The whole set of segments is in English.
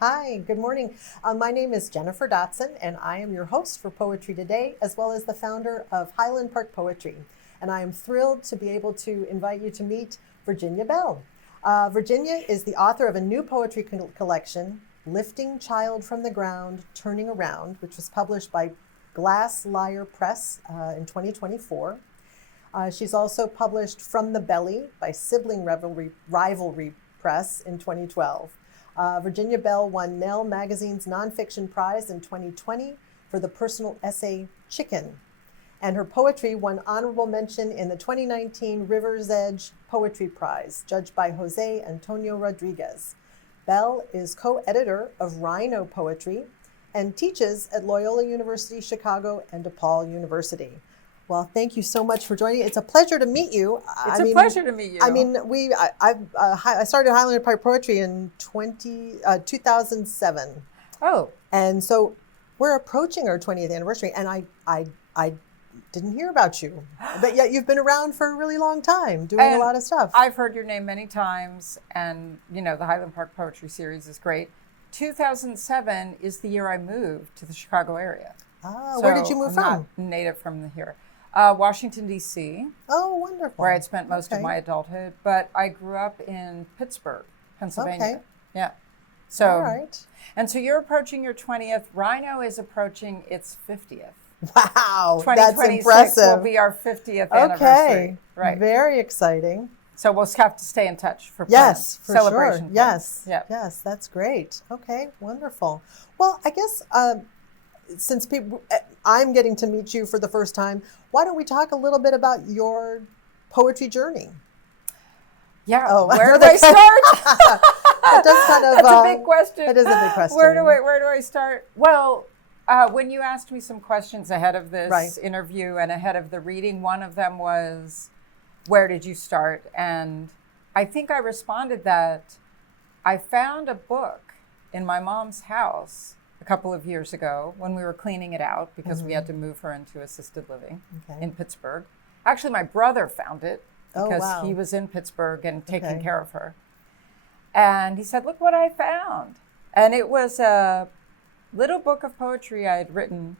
Hi, good morning. My name is Jennifer Dotson, and I am your host for Poetry Today, as well as the founder of Highland Park Poetry. And I am thrilled to be able to invite you to meet Virginia Bell. Virginia is the author of a new poetry collection, Lifting Child from the Ground, Turning Around, which was published by Glass Lyre Press in 2024. She's also published From the Belly by Sibling Rivalry Press in 2012. Virginia Bell won Nell Magazine's Nonfiction Prize in 2020 for the personal essay Chicken. And her poetry won honorable mention in the 2019 River's Edge Poetry Prize, judged by Jose Antonio Rodriguez. Bell is co-editor of RHINO Poetry and teaches at Loyola University Chicago and DePaul University. Well, thank you so much for joining. It's a pleasure to meet you. It's a pleasure to meet you. I started Highland Park Poetry in 2007. Oh. And so we're approaching our 20th anniversary, and I didn't hear about you. But yet you've been around for a really long time, doing a lot of stuff. I've heard your name many times, and the Highland Park Poetry Series is great. 2007 is the year I moved to the Chicago area. So where did you move from? I'm not native from here. Washington, D.C. Oh, wonderful. Where I'd spent most of my adulthood. But I grew up in Pittsburgh, Pennsylvania. Okay. Yeah. So, all right. And so you're approaching your 20th. RHINO is approaching its 50th. Wow, 2026 that's impressive. will be our 50th anniversary. Right. Very exciting. So we'll have to stay in touch for yes, for celebration. Sure. Yes, yeah. Yes, that's great. Okay, wonderful. Well, I guess since I'm getting to meet you for the first time, why don't we talk a little bit about your poetry journey? Yeah. Oh, where do I start? That does kind of. That's a big question. It is a big question. Where do I start? Well, when you asked me some questions ahead of this interview and ahead of the reading, one of them was, where did you start? And I think I responded that I found a book in my mom's house a couple of years ago when we were cleaning it out because we had to move her into assisted living in Pittsburgh. Actually, my brother found it because he was in Pittsburgh and taking care of her. And he said, look what I found. And it was a little book of poetry I had written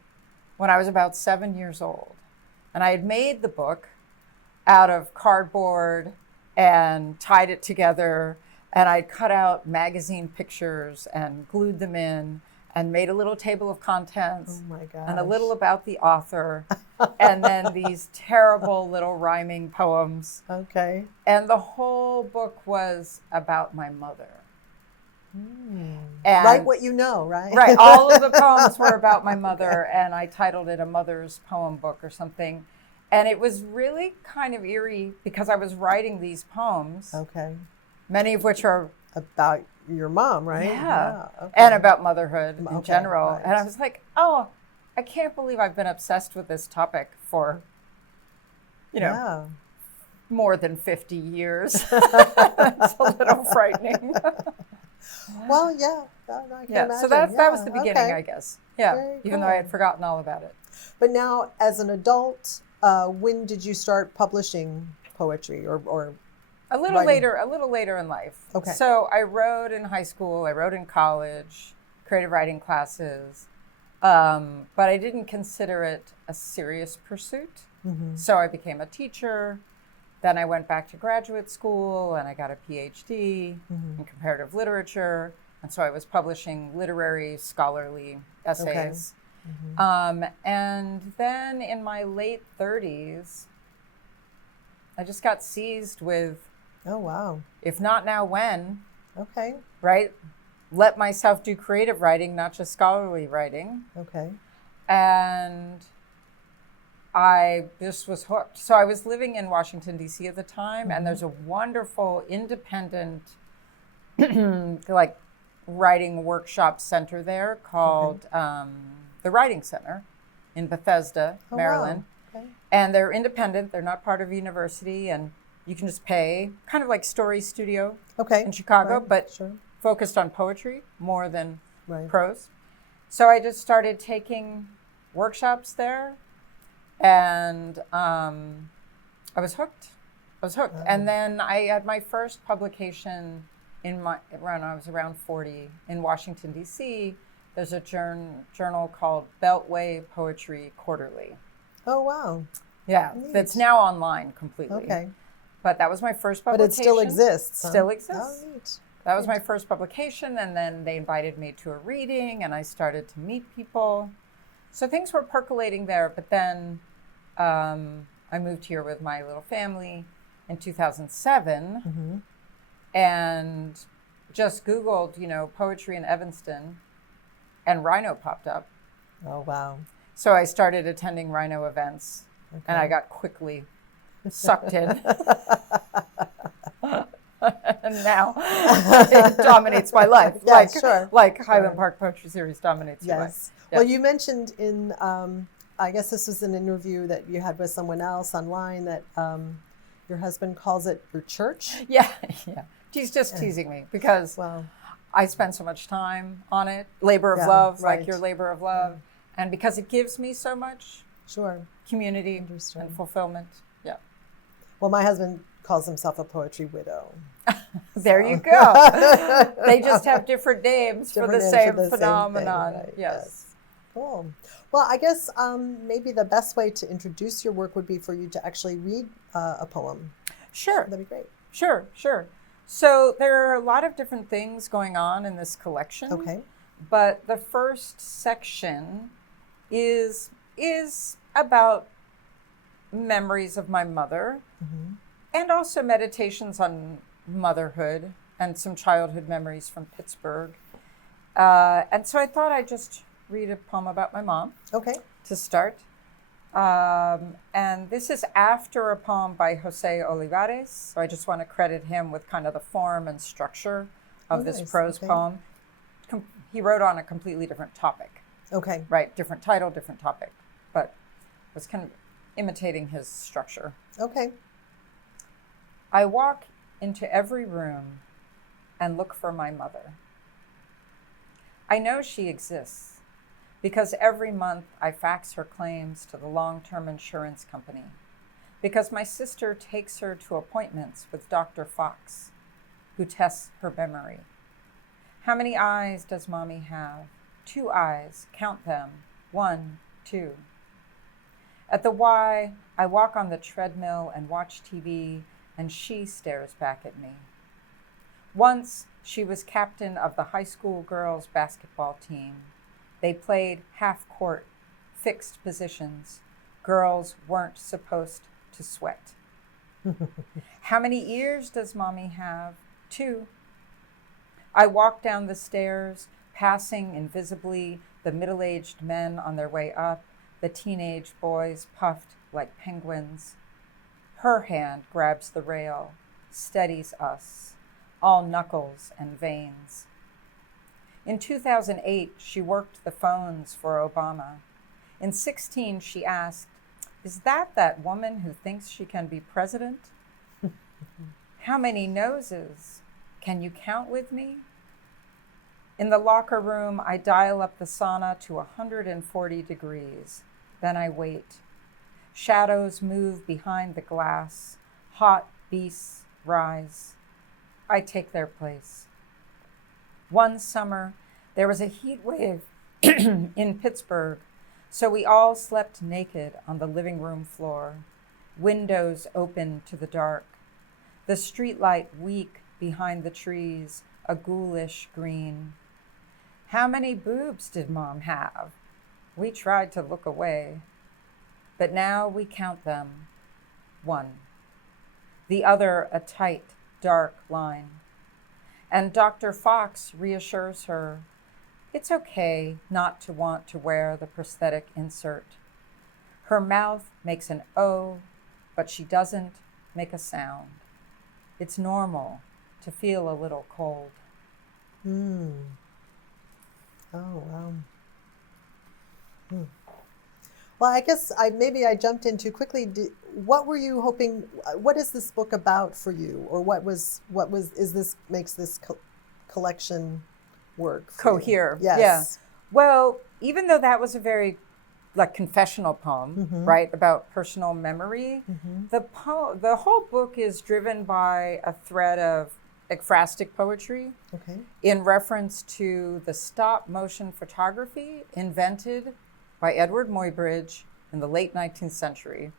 when I was about 7 years old. And I had made the book out of cardboard and tied it together. And I cut out magazine pictures and glued them in and made a little table of contents and a little about the author and then these terrible little rhyming poems. Okay. And the whole book was about my mother. And write what you know, right? Right. All of the poems were about my mother, and I titled it A Mother's Poem Book or something. And it was really kind of eerie because I was writing these poems. Okay. Many of which are about your mom, right? Yeah. And about motherhood in general. Right. And I was like, oh, I can't believe I've been obsessed with this topic for, more than 50 years. It's a little frightening. Well, yeah. I can imagine. So that was the beginning, I guess. Yeah, even though I had forgotten all about it. But now, as an adult, when did you start publishing poetry or a little later in life. Okay. So I wrote in high school, I wrote in college, creative writing classes, but I didn't consider it a serious pursuit. Mm-hmm. So I became a teacher. Then I went back to graduate school and I got a Ph.D. in comparative literature. And so I was publishing literary, scholarly essays. Okay. Mm-hmm. And then in my late 30s, I just got seized with, if not now, when? Okay. Right? Let myself do creative writing, not just scholarly writing. Okay. And I just was hooked. So I was living in Washington, D.C. at the time, and there's a wonderful independent writing workshop center there called the Writing Center in Bethesda, Maryland. Wow. Okay. And they're independent. They're not part of a university, and you can just pay, kind of like Story Studio in Chicago, but focused on poetry more than prose. So I just started taking workshops there, and I was hooked. And then I had my first publication when I was around 40 in Washington, D.C., there's a journal called Beltway Poetry Quarterly. Oh, wow. Yeah, Neat. that's now online completely. Okay. But that was my first publication. But it still exists. Huh? Still exists. Oh, neat. That was my first publication, and then they invited me to a reading, and I started to meet people. So things were percolating there, but then I moved here with my little family in 2007, and just Googled, poetry in Evanston, and RHINO popped up. Oh, wow. So I started attending RHINO events, and I got quickly sucked in. And now it dominates my life. Like Highland Park Poetry Series dominates your life. Yes. Well, you mentioned in, I guess this was an interview that you had with someone else online that your husband calls it your church. Yeah. He's just teasing me because I spend so much time on it. Labor of love, like your labor of love. Yeah. And because it gives me so much community and fulfillment. Yeah. Well, my husband calls himself a poetry widow. There you go. They just have different names for the same phenomenon. Same thing, right? Yes. Cool. Well, I guess maybe the best way to introduce your work would be for you to actually read a poem. Sure. That'd be great. Sure. So there are a lot of different things going on in this collection. Okay. But the first section is about memories of my mother, and also meditations on motherhood and some childhood memories from Pittsburgh. And so I thought I'd just read a poem about my mom. Okay. To start. And this is after a poem by Jose Olivares. So I just want to credit him with kind of the form and structure of this prose poem. He wrote on a completely different topic. Okay. Right, different title, different topic. But was kind of imitating his structure. Okay. I walk into every room and look for my mother. I know she exists because every month I fax her claims to the long-term insurance company, because my sister takes her to appointments with Dr. Fox, who tests her memory. How many eyes does Mommy have? 2 eyes, count them, 1, 2. At the Y, I walk on the treadmill and watch TV, and she stares back at me. Once, she was captain of the high school girls basketball team. They played half-court, fixed positions. Girls weren't supposed to sweat. How many ears does Mommy have? 2. I walk down the stairs, passing invisibly the middle-aged men on their way up, the teenage boys puffed like penguins. Her hand grabs the rail, steadies us, all knuckles and veins. In 2008, she worked the phones for Obama. In 2016, she asked, "Is that woman who thinks she can be president? How many noses? Can you count with me?" In the locker room, I dial up the sauna to 140 degrees. Then I wait. Shadows move behind the glass. Hot beasts rise. I take their place. One summer, there was a heat wave in Pittsburgh, so we all slept naked on the living room floor, windows open to the dark. The streetlight weak behind the trees, a ghoulish green. How many boobs did Mom have? We tried to look away, but now we count them. 1. The other a tight, dark line. And Dr. Fox reassures her, it's okay not to want to wear the prosthetic insert. Her mouth makes an O, but she doesn't make a sound. It's normal to feel a little cold. Oh, wow. Well, I guess maybe I jumped in too quickly. What were you hoping? What is this book about for you, or makes this collection work? Cohere. Yes. Yeah. Well, even though that was a very confessional poem, right, about personal memory, the whole book is driven by a thread of ekphrastic poetry Okay. in reference to the stop motion photography invented by Edward Muybridge in the late 19th century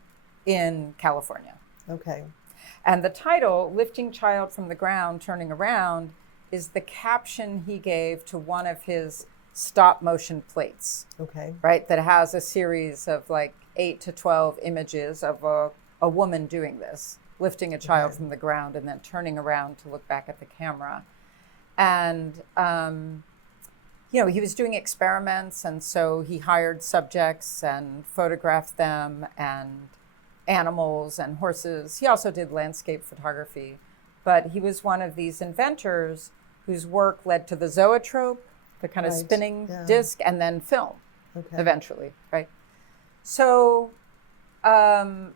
in California. Okay. And the title, Lifting Child from the Ground, Turning Around, is the caption he gave to one of his stop motion plates, Okay. right? That has a series of like 8 to 12 images of a woman doing this, lifting a child from the ground and then turning around to look back at the camera. And, he was doing experiments, and so he hired subjects and photographed them, and animals and horses. He also did landscape photography, but he was one of these inventors whose work led to the zoetrope, the kind of spinning disc, and then film eventually, right? So I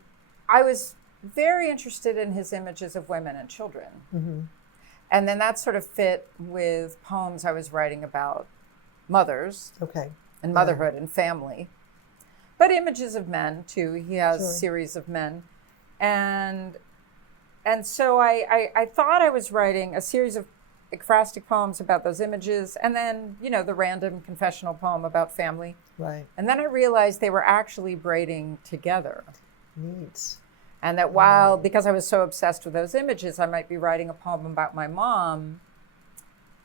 was very interested in his images of women and children. Mm-hmm. And then that sort of fit with poems I was writing about mothers and motherhood and family. But images of men, too. He has a series of men. And so I thought I was writing a series of ekphrastic poems about those images, and then, the random confessional poem about family. Right. And then I realized they were actually braiding together. Neat. And that because I was so obsessed with those images, I might be writing a poem about my mom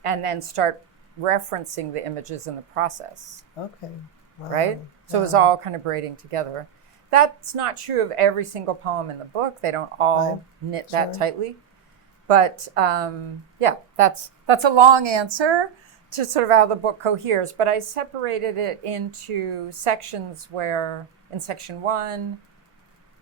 and then start referencing the images in the process. Okay. Wow. Right? So it was all kind of braiding together. That's not true of every single poem in the book. They don't all knit that tightly. But that's a long answer to sort of how the book coheres. But I separated it into sections where in section 1,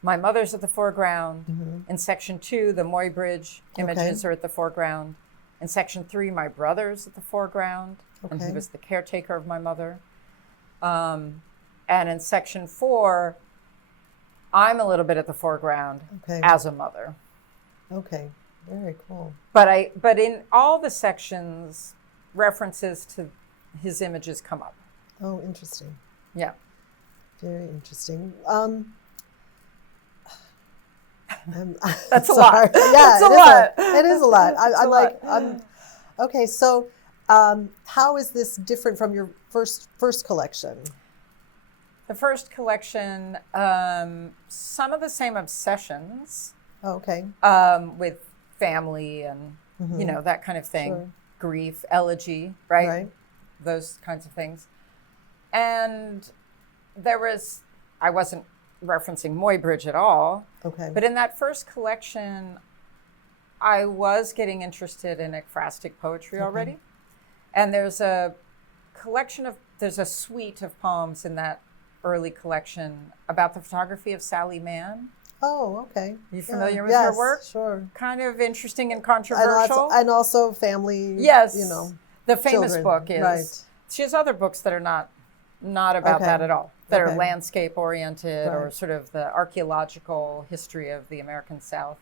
my mother's at the foreground. Mm-hmm. In section 2, the Muybridge images are at the foreground. In section 3, my brother's at the foreground. And he was the caretaker of my mother. And in section 4, I'm a little bit at the foreground as a mother. Okay, very cool. But in all the sections, references to his images come up. Oh, interesting. Yeah. Very interesting. That's a lot. Yeah, it's a lot. It is a lot. I'm like, okay, so how is this different from your first collection? The first collection, some of the same obsessions. Oh, okay. With family and, Mm-hmm. That kind of thing. Sure. Grief, elegy, right? Those kinds of things. And I wasn't referencing Muybridge at all. Okay. But in that first collection, I was getting interested in ekphrastic poetry already. And there's a suite of poems in that early collection about the photography of Sally Mann. Oh, okay. Are you familiar with her work? Sure. Kind of interesting and controversial. And also family, The famous children. book is. Right. She has other books that are not about that at all, that are landscape oriented or sort of the archaeological history of the American South.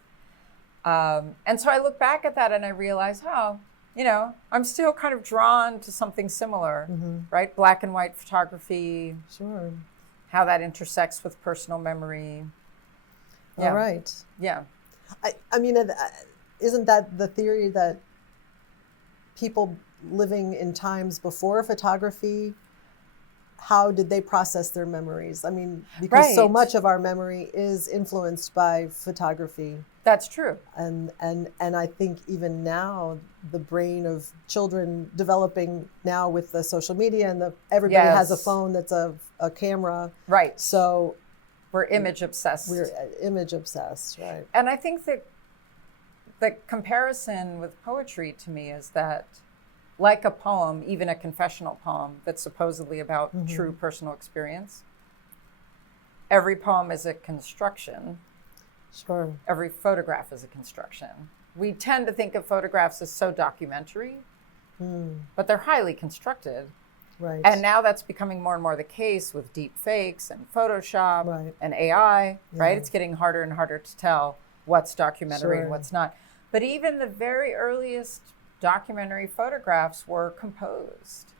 And so I look back at that and I realize, I'm still kind of drawn to something similar, right? Black and white photography. Sure. How that intersects with personal memory. Yeah. All right. Yeah. I mean, isn't that the theory that people living in times before photography, how did they process their memories? I mean, because so much of our memory is influenced by photography. That's true. And I think even now, the brain of children developing now with the social media and everybody has a phone that's a camera. Right. So we're image obsessed. We're image obsessed, right. And I think that the comparison with poetry to me is that, like a poem, even a confessional poem that's supposedly about true personal experience, every poem is a construction. Sure. Every photograph is a construction. We tend to think of photographs as so documentary, but they're highly constructed. Right. And now that's becoming more and more the case with deep fakes and Photoshop and AI, right? It's getting harder and harder to tell what's documentary and what's not. But even the very earliest documentary photographs were composed.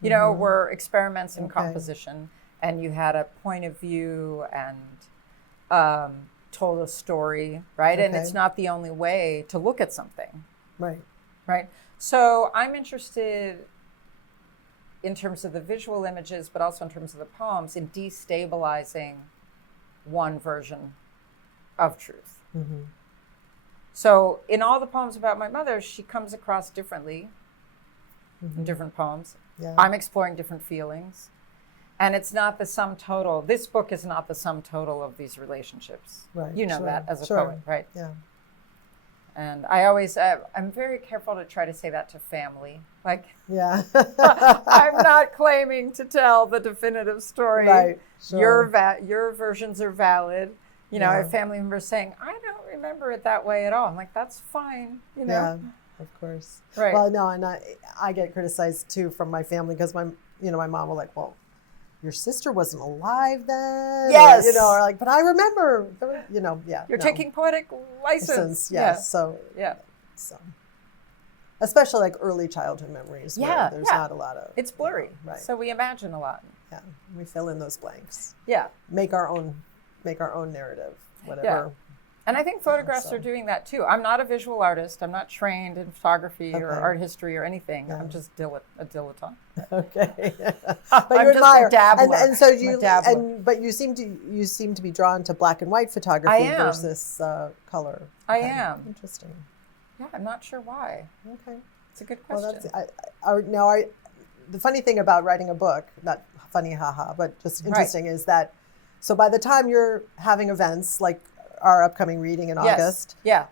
Were experiments in composition, and you had a point of view and told a story, right? And it's not the only way to look at something. Right. Right. So I'm interested in terms of the visual images, but also in terms of the poems, in destabilizing one version of truth. Mm-hmm. So in all the poems about my mother, she comes across differently Mm-hmm. in different poems. Yeah. I'm exploring different feelings. And it's not the sum total. This book is not the sum total of these relationships. Right. You know Sure. that as a Sure. poet, right? Yeah. And I always, I'm very careful to try to say that to family. Like, Yeah. I'm not claiming to tell the definitive story. Right. Sure. Your versions are valid. You know, I Yeah. have family members saying, I don't remember it that way at all. I'm like, that's fine, you know? Yeah, of course. Right. Well, no, and I get criticized too from my family because my mom will like, well, your sister wasn't alive then. Yes. Or like, but I remember, yeah. You're no. taking poetic license. Yes. Yeah. So, especially like early childhood memories. Yeah, Where there's yeah. not a lot of. It's blurry. Right. So we imagine a lot. Yeah. We fill in those blanks. Yeah. Make our own narrative, whatever. And I think photographs so. are doing that too. I'm not a visual artist. I'm not trained in photography or Okay. art history or anything. Yeah. I'm just a dilettante. Okay. I'm But you just admire a dabbler. and so I'm a you dabbler. but you seem to be drawn to black and white photography I am. versus color. I Okay. am. Interesting. Yeah, I'm not sure why. Okay. It's a good Well, question. that's the funny thing about writing a book, not funny, haha, but just interesting, is that so by the time you're having events like our upcoming reading in August, Yeah.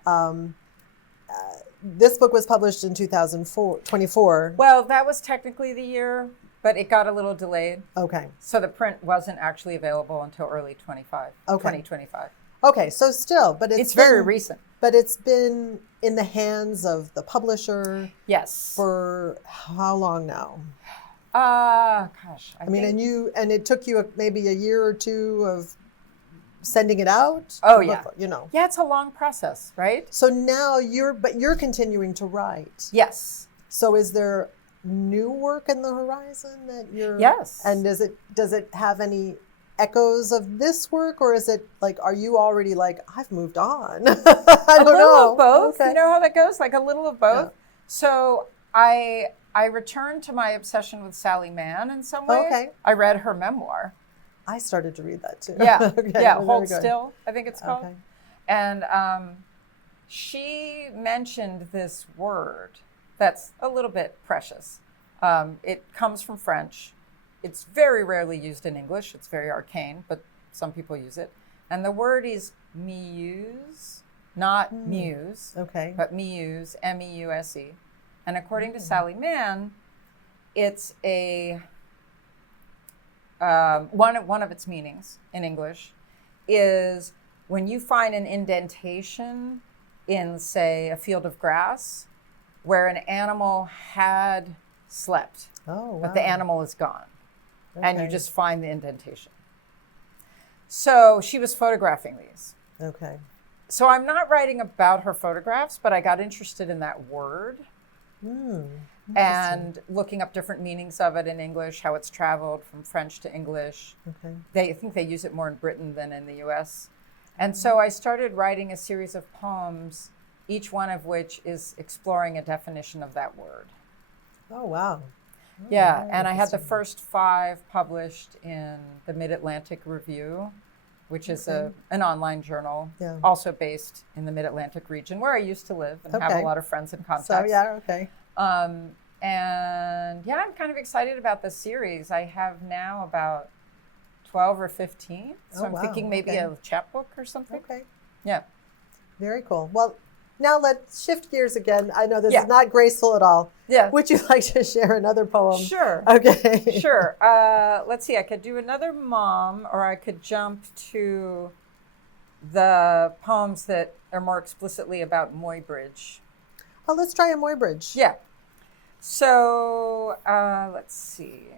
this book was published in 2024. Well, that was technically the year, but it got a little delayed. Okay. So the print wasn't actually available until early 2025. Okay, so still, but It's very recent. But it's been in the hands of the publisher Yes. for how long now? Gosh. I mean, and it took you maybe a year or two of sending it out. Oh, to yeah. look, Yeah, it's a long process, right? So now you're continuing to write. Yes. So is there new work in the horizon that you're? Yes. And does it have any echoes of this work, or is it like, are you already like, I've moved on? I don't know. A little of both. Okay. You know how that goes? Like a little of both. Yeah. So I returned to my obsession with Sally Mann in some ways. Okay. I read her memoir. I started to read that too. Yeah. Okay, Yeah. very Hold good. Still, I think it's called. Okay. And she mentioned this word that's a little bit precious. It comes from French. It's very rarely used in English. It's very arcane, but some people use it. And the word is muse, not muse, Okay. but muse, M-E-U-S-E. And according to Sally Mann, it's a one of its meanings in English is when you find an indentation in, say, a field of grass where an animal had slept, Oh, wow. but the animal is gone, and you Okay. just find the indentation. So she was photographing these. Okay. So I'm not writing about her photographs, but I got interested in that word and looking up different meanings of it in English, how it's traveled from French to English. Okay. I think they use it more in Britain than in the US. And so I started writing a series of poems, each one of which is exploring a definition of that word. Oh, wow. Oh, Yeah, very and I had the interesting. first 5 published in the Mid-Atlantic Review, which is an online journal, Yeah. also based in the Mid-Atlantic region, where I used to live and have Okay. a lot of friends and contacts. So, yeah, okay. And yeah, I'm kind of excited about this series. I have now about 12 or 15. So Oh, I'm wow, thinking maybe okay. a chapbook or something. Okay. Yeah. Very cool. Well, now let's shift gears again. I know this Yeah. is not graceful at all. Yeah. Would you like to share another poem? Sure. Okay. Sure. Let's see. I could do another mom, or I could jump to the poems that are more explicitly about Muybridge. Oh, let's try a Muybridge. Yeah. So let's see.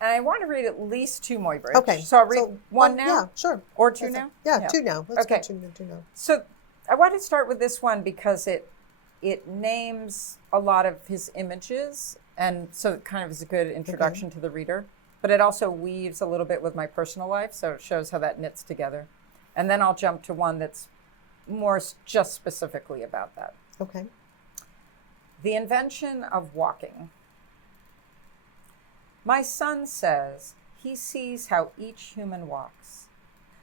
And I want to read at least 2 Muybridge. Okay. So I'll read one now? Yeah, sure. Or 2 That's now? it. Yeah, 2 now. Let's Okay. go 2 now. So I want to start with this one because it names a lot of his images, and so it kind of is a good introduction to the reader. But it also weaves a little bit with my personal life, so it shows how that knits together. And then I'll jump to one that's just specifically about that. Okay. The invention of walking. My son says he sees how each human walks.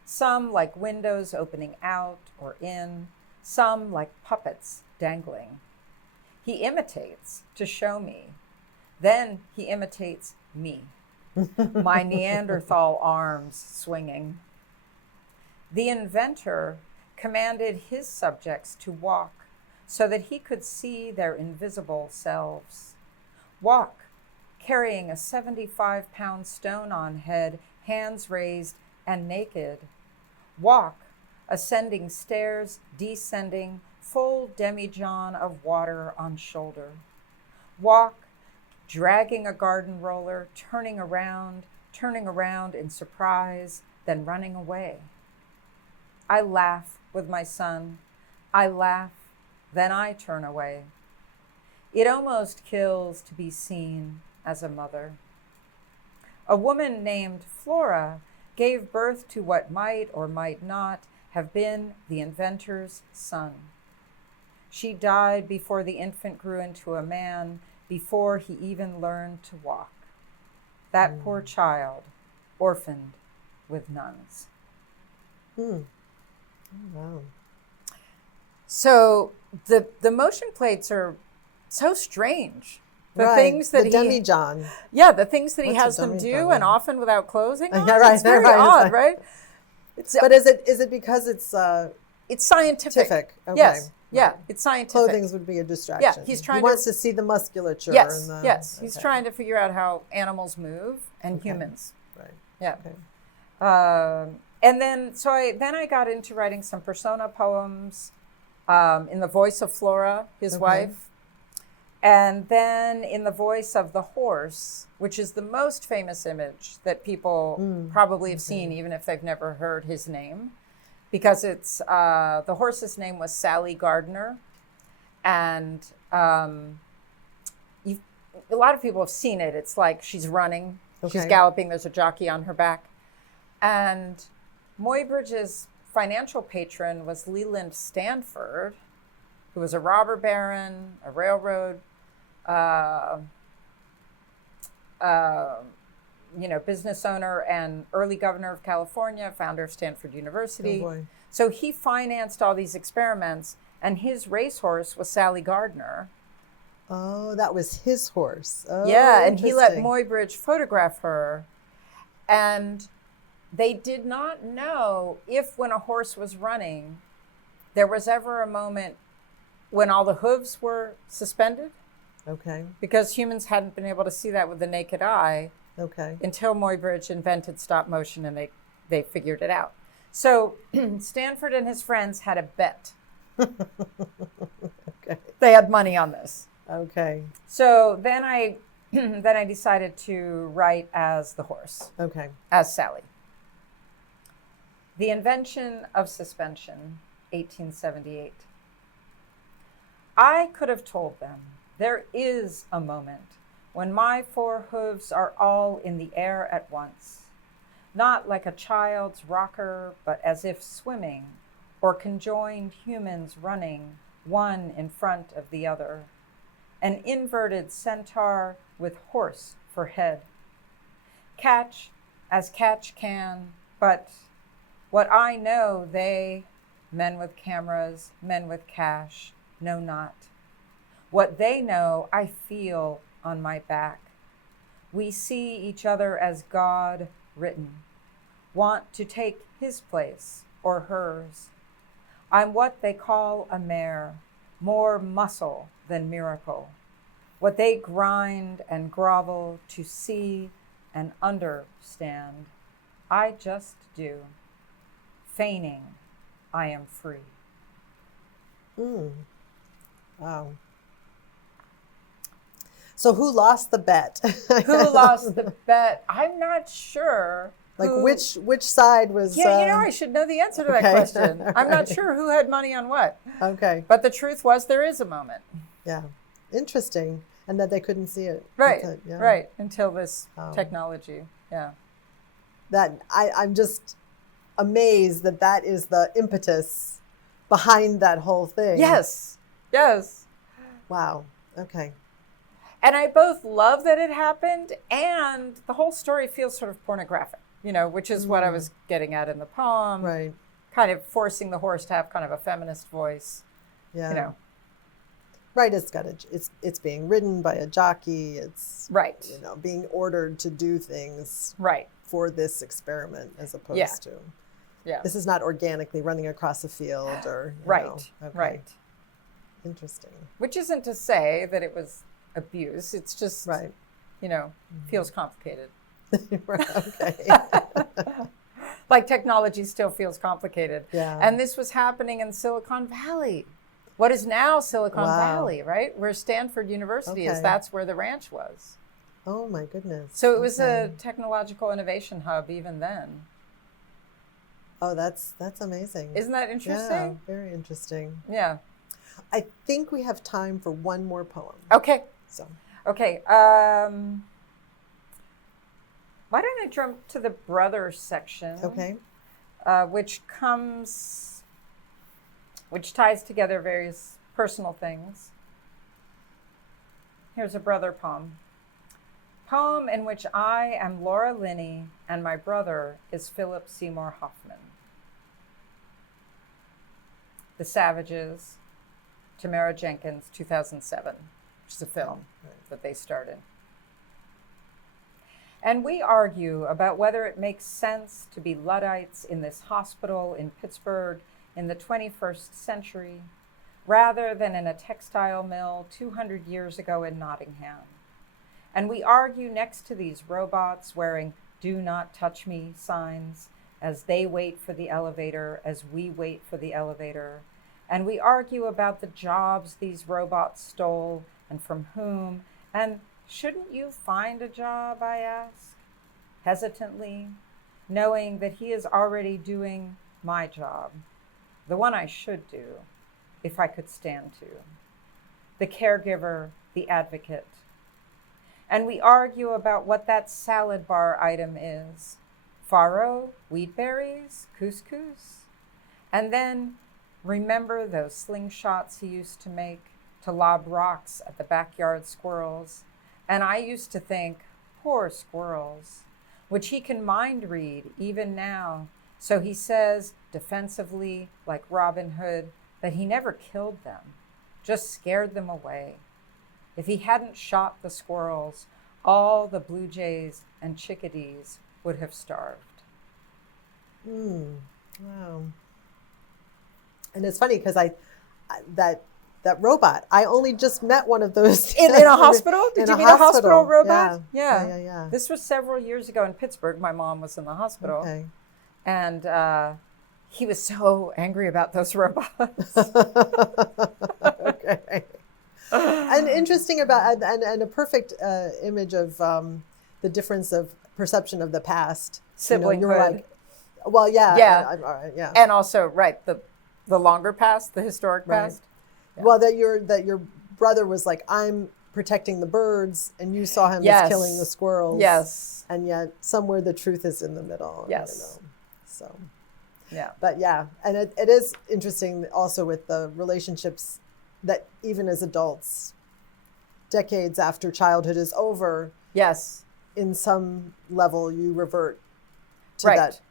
Some like windows opening out or in, some like puppets dangling. He imitates to show me. Then he imitates me, my Neanderthal arms swinging. The inventor commanded his subjects to walk so that he could see their invisible selves. Walk, carrying a 75-pound stone on head, hands raised and naked. Walk, ascending stairs, descending, full demijohn of water on shoulder. Walk, dragging a garden roller, turning around in surprise, then running away. I laugh with my son. I laugh, then I turn away. It almost kills to be seen as a mother. A woman named Flora gave birth to what might or might not have been the inventor's son. She died before the infant grew into a man, before he even learned to walk. That poor child, orphaned with nuns. Oh, wow. So the motion plates are so strange. The things that the demijohn. Yeah, the things that he What's has a them do, demijohn? and often without closing on. Yeah, right, It's very right, odd, right? But is it because it's scientific? Okay. Yes. Yeah, it's scientific. Clothing would be a distraction. Yeah, he wants to see the musculature. Yes, and yes. He's trying to figure out how animals move and humans. Right. Yeah. Okay. And then, I got into writing some persona poems in the voice of Flora, his wife, and then in the voice of the horse, which is the most famous image that people probably have seen, even if they've never heard his name, because it's the horse's name was Sally Gardner, and a lot of people have seen it. It's like she's running, she's galloping. There's a jockey on her back, and Muybridge's financial patron was Leland Stanford, who was a robber baron, a railroad, business owner and early governor of California, founder of Stanford University. Oh boy. So he financed all these experiments, and his racehorse was Sally Gardner. Oh, that was his horse. Oh, yeah, and he let Muybridge photograph her, and they did not know if when a horse was running, there was ever a moment when all the hooves were suspended. Okay. Because humans hadn't been able to see that with the naked eye. Okay. Until Muybridge invented stop motion, and they figured it out. So Stanford and his friends had a bet. Okay. They had money on this. Okay. So then I decided to write as the horse. Okay. As Sally. The Invention of Suspension, 1878. I could have told them there is a moment when my four hooves are all in the air at once, not like a child's rocker, but as if swimming, or conjoined humans running, one in front of the other, an inverted centaur with horse for head. Catch as catch can, but what I know they, men with cameras, men with cash, know not. What they know, I feel on my back. We see each other as God written, want to take his place or hers. I'm what they call a mare, more muscle than miracle. What they grind and grovel to see and understand, I just do. Feigning, I am free. Wow. So who lost the bet? Who lost the bet? I'm not sure. Like which side was? Yeah, I should know the answer to that question. I'm not sure who had money on what. Okay. But the truth was, there is a moment. Yeah, interesting, and that they couldn't see it. Right. Right. Until this technology. Yeah. That I'm just amazed that is the impetus behind that whole thing. Yes. Yes. Wow. Okay. And I both love that it happened, and the whole story feels sort of pornographic, which is what I was getting at in the poem. Right. Kind of forcing the horse to have kind of a feminist voice. Yeah. Right. It's being ridden by a jockey. It's right. Being ordered to do things right for this experiment as opposed to. Yeah. This is not organically running across a field or. Right. Okay. Right. Interesting. Which isn't to say that it was abuse. It's just, right. Feels complicated. Okay. Like technology still feels complicated. Yeah. And this was happening in Silicon Valley. What is now Silicon Valley, right? Where Stanford University is. That's where the ranch was. Oh my goodness. So it was a technological innovation hub even then. Oh, that's amazing. Isn't that interesting? Yeah, very interesting. Yeah. I think we have time for one more poem. Okay. So. Okay. Why don't I jump to the brother section? Okay. Which ties together various personal things. Here's a brother poem. Poem in which I am Laura Linney and my brother is Philip Seymour Hoffman. The Savages, Tamara Jenkins, 2007, which is a film that they started. And we argue about whether it makes sense to be Luddites in this hospital in Pittsburgh in the 21st century, rather than in a textile mill 200 years ago in Nottingham. And we argue next to these robots wearing "Do not touch me" signs as they wait for the elevator, as we wait for the elevator. And we argue about the jobs these robots stole and from whom. And shouldn't you find a job, I ask, hesitantly, knowing that he is already doing my job, the one I should do, if I could stand to, the caregiver, the advocate. And we argue about what that salad bar item is, farro, wheat berries, couscous, and then remember those slingshots he used to make to lob rocks at the backyard squirrels. And I used to think, poor squirrels, which he can mind read even now. So he says defensively, like Robin Hood, that he never killed them, just scared them away. If he hadn't shot the squirrels, all the blue jays and chickadees would have starved. Wow. And it's funny because that robot, I only just met one of those in a hospital. Did you meet a hospital robot? Yeah. This was several years ago in Pittsburgh. My mom was in the hospital, and he was so angry about those robots. Okay. And interesting about and a perfect image of the difference of perception of the past. Siblinghood. You're like, well, yeah. Yeah. And also, the longer past, the historic past. Yeah. Well, that your brother was like, I'm protecting the birds, and you saw him as killing the squirrels. Yes. And yet somewhere the truth is in the middle. Yes. So. Yeah. But yeah, and it is interesting also with the relationships that even as adults, decades after childhood is over. Yes. In some level, you revert to right. that.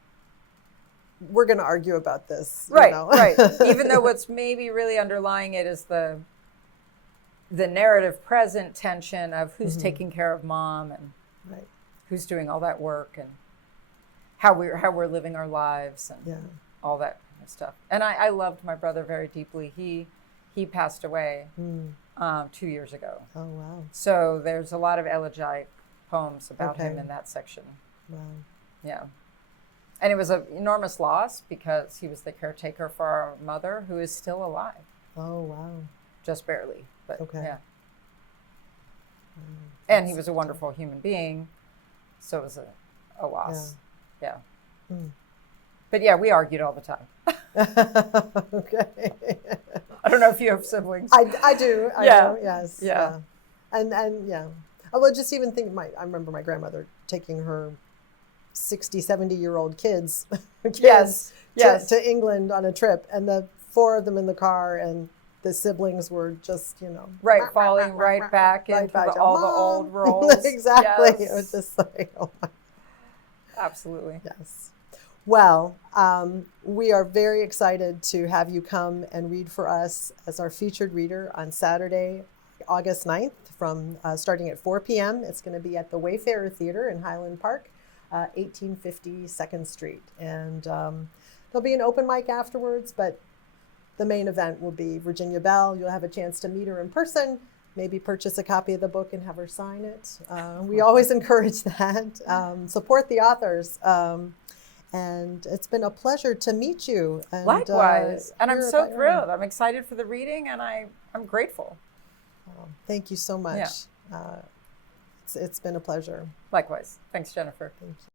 We're going to argue about this. Right, you know? Right. Even though what's maybe really underlying it is the narrative present tension of who's taking care of mom and who's doing all that work and how we're living our lives and all that kind of stuff. And I loved my brother very deeply. He passed away 2 years ago. Oh, wow. So there's a lot of elegiac poems about him in that section. Wow. Yeah. And it was an enormous loss because he was the caretaker for our mother, who is still alive. Oh, wow. Just barely, but yeah. And he was a wonderful human being, so it was a loss. Yeah. But yeah, we argued all the time. Okay. I don't know if you have siblings. I do. I do, yes. Yeah. And yeah. I will just even think I remember my grandmother taking her 60, 70-year-old kids yes. to England on a trip. And the 4 of them in the car, and the siblings were just, right, falling right back right into back to, all the "Mom!" old roles. Exactly. Yes. It was just like, oh my. Absolutely. Yes. Well, we are very excited to have you come and read for us as our featured reader on Saturday, August 9th, from starting at 4 p.m. It's going to be at the Wayfarer Theater in Highland Park, 1850 2nd Street. And there'll be an open mic afterwards, but the main event will be Virginia Bell. You'll have a chance to meet her in person, maybe purchase a copy of the book and have her sign it. We always encourage that. Support the authors. And it's been a pleasure to meet you. And, likewise. And I'm hear so about your- thrilled. I'm excited for the reading, and I'm grateful. Thank you so much. Yeah. It's been a pleasure. Likewise. Thanks, Jennifer. Thank you.